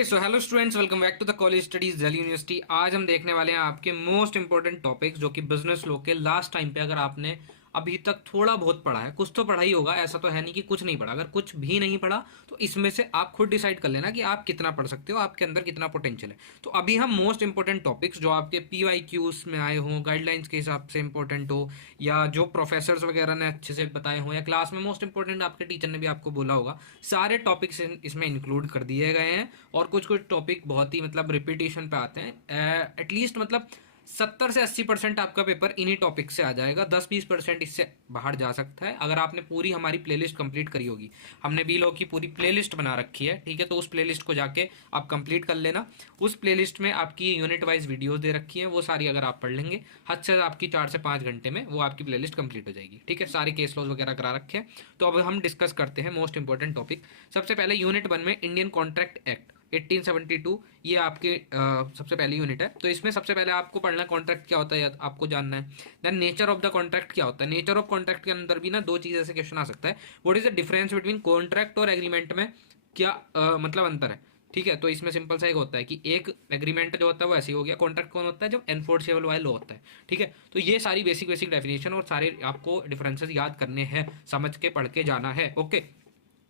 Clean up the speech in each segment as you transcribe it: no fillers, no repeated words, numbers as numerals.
Okay so hello students, welcome back to the college studies Delhi University. आज हम देखने वाले हैं आपके मोस्ट इंपॉर्टेंट टॉपिक्स जो कि बिजनेस लॉ के लास्ट टाइम पे अगर आपने अभी तक थोड़ा बहुत पढ़ा है, कुछ तो पढ़ा ही होगा, ऐसा तो है नहीं कि कुछ नहीं पढ़ा। अगर कुछ भी नहीं पढ़ा तो इसमें से आप खुद डिसाइड कर लेना कि आप कितना पढ़ सकते हो, आपके अंदर कितना पोटेंशियल है। तो अभी हम मोस्ट इंपॉर्टेंट टॉपिक्स जो आपके PYQs में आए हों, गाइडलाइंस के हिसाब से इंपॉर्टेंट हो, या जो प्रोफेसर्स वगैरह ने अच्छे से बताए हों, या क्लास में मोस्ट इंपॉर्टेंट आपके टीचर ने भी आपको बोला होगा, सारे टॉपिक्स इसमें इंक्लूड कर दिए गए हैं। और कुछ कुछ टॉपिक बहुत ही मतलब रिपीटेशन पे आते हैं। एटलीस्ट मतलब 70 से 80% आपका पेपर इन्हीं टॉपिक से आ जाएगा। 10-20% इससे बाहर जा सकता है अगर आपने पूरी हमारी प्लेलिस्ट कंप्लीट करी होगी। हमने बी लॉ की पूरी प्लेलिस्ट बना रखी है, ठीक है। तो उस प्लेलिस्ट को जाके आप कंप्लीट कर लेना। उस प्लेलिस्ट में आपकी यूनिट वाइज वीडियोस दे रखी हैं, वो सारी अगर आप पढ़ लेंगे हद से आपकी 4 से 5 घंटे में वो आपकी प्लेलिस्ट कंप्लीट हो जाएगी, ठीक है। सारे केस लॉज वगैरह करा रखे हैं। तो अब हम डिस्कस करते हैं मोस्ट इंपॉर्टेंट टॉपिक। सबसे पहले यूनिट 1 में इंडियन कॉन्ट्रैक्ट एक्ट 1872, ये आपके सबसे पहली यूनिट है। तो इसमें सबसे पहले आपको पढ़ना कॉन्ट्रैक्ट क्या होता है, आपको जानना है। Then nature of the contract क्या होता है। नेचर ऑफ कॉन्ट्रैक्ट के अंदर भी ना दो चीज़ ऐसे क्वेश्चन आ सकता है। What is the difference between contract और एग्रीमेंट में क्या मतलब अंतर है, ठीक है। तो इसमें सिंपल सा एक होता है कि एक एग्रीमेंट जो होता है वो ऐसे ही हो गया। कॉन्ट्रैक्ट कौन होता है, जब एनफोर्सेबल वाला लॉ होता है, ठीक है। तो ये सारी बेसिक बेसिक डेफिनेशन और सारे आपको डिफरेंसेस याद करने हैं, समझ के पढ़ के जाना है, okay.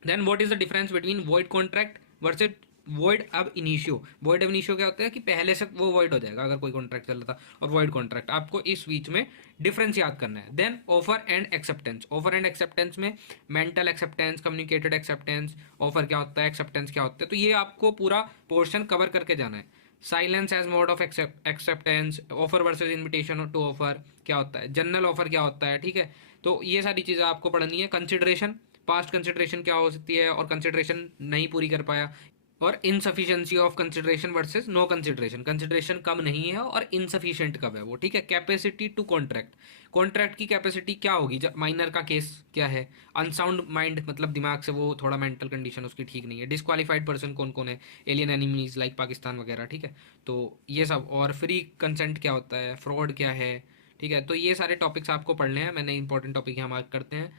Then what is the difference between void contract versus void ab initio. Void ab initio क्या होता है कि पहले से वो वॉइड हो जाएगा अगर कोई कॉन्ट्रैक्ट चल रहा था, और वॉइड कॉन्ट्रैक्ट आपको इस बीच में डिफरेंस याद करना है। Then offer and acceptance. Offer and acceptance में mental acceptance, communicated acceptance, offer क्या होता है, एक्सेप्टेंस क्या होता है, तो ये आपको पूरा पोर्शन कवर करके जाना है। Silence as mode of acceptance, offer versus invitation to offer क्या होता है, जनरल ऑफर क्या होता है, ठीक है। तो ये सारी चीज़ें आपको पढ़नी है। कंसिडरेशन, पास्ट कंसिडरेशन क्या हो सकती है और कंसिडरेशन नहीं पूरी कर पाया, और insufficiency of consideration versus no consideration. Consideration कम नहीं है और इनसफिशिएंट कब है वो, ठीक है। कैपेसिटी टू कॉन्ट्रैक्ट, कॉन्ट्रैक्ट की कैपेसिटी क्या होगी जब माइनर का केस क्या है। अनसाउंड माइंड मतलब दिमाग से वो थोड़ा मेंटल कंडीशन उसकी ठीक नहीं है। डिस्क्वालीफाइड पर्सन कौन कौन है, एलियन एनिमीज लाइक पाकिस्तान वगैरह, ठीक है। तो ये सब, और फ्री कंसेंट क्या होता है, फ्रॉड क्या है, ठीक है। तो ये सारे टॉपिक्स आपको पढ़ने हैं। मैंने इंपॉर्टेंट टॉपिक यहाँ मार्क करते हैं,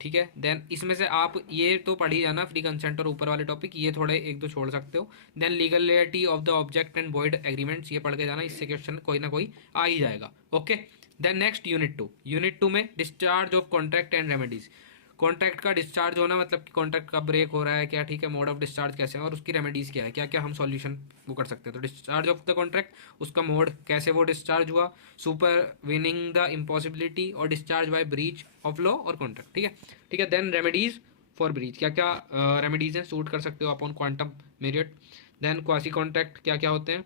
ठीक है। देन इसमें से आप ये तो पढ़ ही जाना, फ्री कंसेंट और ऊपर वाले टॉपिक, ये थोड़े एक दो छोड़ सकते हो। Then legality of the object and void agreements, ये पढ़ के जाना, इससे क्वेश्चन कोई ना कोई आ ही जाएगा, okay. Then next unit 2। Unit 2 में discharge of contract and remedies. Contract का डिस्चार्ज होना मतलब कि कॉन्ट्रैक्ट का ब्रेक हो रहा है क्या, ठीक है। मोड ऑफ डिस्चार्ज कैसे है और उसकी रेमेडीज क्या है, क्या क्या हम सॉल्यूशन वो कर सकते हैं। तो डिस्चार्ज ऑफ द कॉन्ट्रैक्ट, उसका मोड कैसे वो डिस्चार्ज हुआ, सुपर विनिंग द इम्पॉसिबिलिटी, और discharge by breach of law और कॉन्ट्रैक्ट, ठीक है, ठीक है। देन रेमेडीज फॉर ब्रीच, क्या क्या रेमेडीज हैं, सूट कर सकते हो upon quantum meruit. Then quasi contract क्या क्या होते हैं,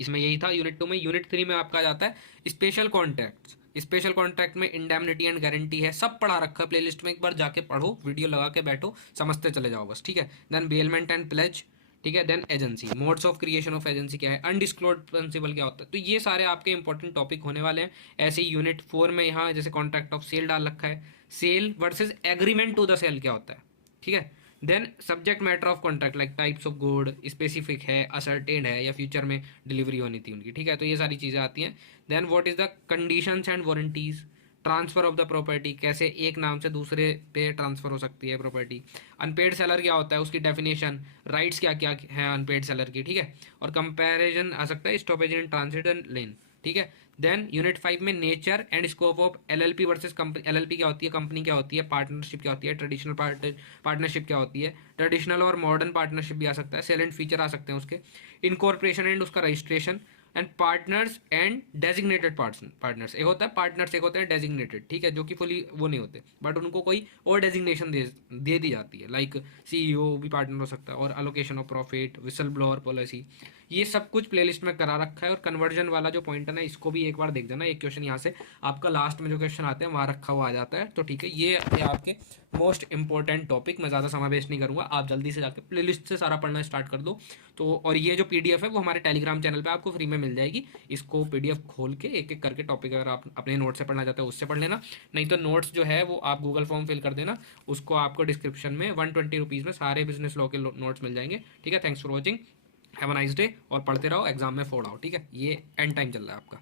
इसमें यही था यूनिट 2 में। यूनिट 3 में आपका जाता है स्पेशल कॉन्ट्रैक्ट्स। स्पेशल कॉन्ट्रैक्ट में इंडेमनिटी एंड गारंटी है, सब पढ़ा रखा है प्लेलिस्ट में, एक बार जाके पढ़ो, वीडियो लगा के बैठो, समझते चले जाओ बस, ठीक है। देन बेलमेंट एंड प्लेज, ठीक है। Then agency, modes of creation of agency क्या है, अनडिस्क्लोज्ड प्रिंसिपल क्या होता है। तो ये सारे आपके इंपॉर्टेंट टॉपिक होने वाले हैं। ऐसे ही यूनिट 4 में यहाँ जैसे कॉन्ट्रैक्ट ऑफ सेल डाल रखा है, sale versus agreement to the sale क्या होता है, ठीक है। Then subject matter of contract like types of good, specific है, असर्टेड है, या फ्यूचर में डिलीवरी होनी थी उनकी, ठीक है। तो ये सारी चीज़ें आती हैं। Then what is the conditions and warranties, transfer of the property, कैसे एक नाम से दूसरे पे ट्रांसफर हो सकती है प्रॉपर्टी। अनपेड सेलर क्या होता है, उसकी डेफिनेशन, राइट्स क्या क्या है अनपेड सेलर की, ठीक है। और कंपैरिजन आ सकता है स्टॉपेज इन ट्रांसिट एंड लेन, ठीक है। देन यूनिट 5 में nature and scope of LLP versus company. LLP क्या होती है, कंपनी क्या होती है, पार्टनरशिप क्या होती है, ट्रेडिशनल पार्टनरशिप क्या होती है, ट्रेडिशनल और मॉडर्न पार्टनरशिप भी आ सकता है, सेलेंट फीचर आ सकते हैं उसके, इनकॉर्पोरेशन एंड उसका registration, and partners and designated partners. एक होता है पार्टनर्स, एक होते हैं डेजिग्नेटेड, ठीक है, जो कि फुली वो नहीं होते बट उनको कोई और डेजिग्नेशन दे दी जाती है, लाइक CEO भी पार्टनर हो सकता है, और allocation of profit, whistle blower policy, ये सब कुछ प्लेलिस्ट में करा रखा है। और कन्वर्जन वाला जो पॉइंट है ना, इसको भी एक बार देख देना, एक क्वेश्चन यहाँ से आपका लास्ट में जो क्वेश्चन आते हैं वहाँ रखा हुआ आ जाता है। तो ठीक है, ये आपके मोस्ट इंपॉर्टेंट टॉपिक, मैं ज़्यादा समय वेस्ट नहीं करूँगा, आप जल्दी से जाकर प्लेलिस्ट से सारा पढ़ना स्टार्ट कर दो। तो और ये जो PDF है वो हमारे टेलीग्राम चैनल पे आपको फ्री में मिल जाएगी। इसको PDF खोल के एक एक करके टॉपिक अगर आप अपने नोट से पढ़ना चाहते हो उससे पढ़ लेना, नहीं तो नोट्स जो है वो आप गूगल फॉर्म फिल कर देना, उसको आपको डिस्क्रिप्शन में 120 रुपीज़ में सारे बिजनेस लॉ के नोट्स मिल जाएंगे, ठीक है। Thanks for watching, have a nice day, और पढ़ते रहो, एग्जाम में फोड़ आओ, ठीक है। ये एंड टाइम चल रहा है आपका।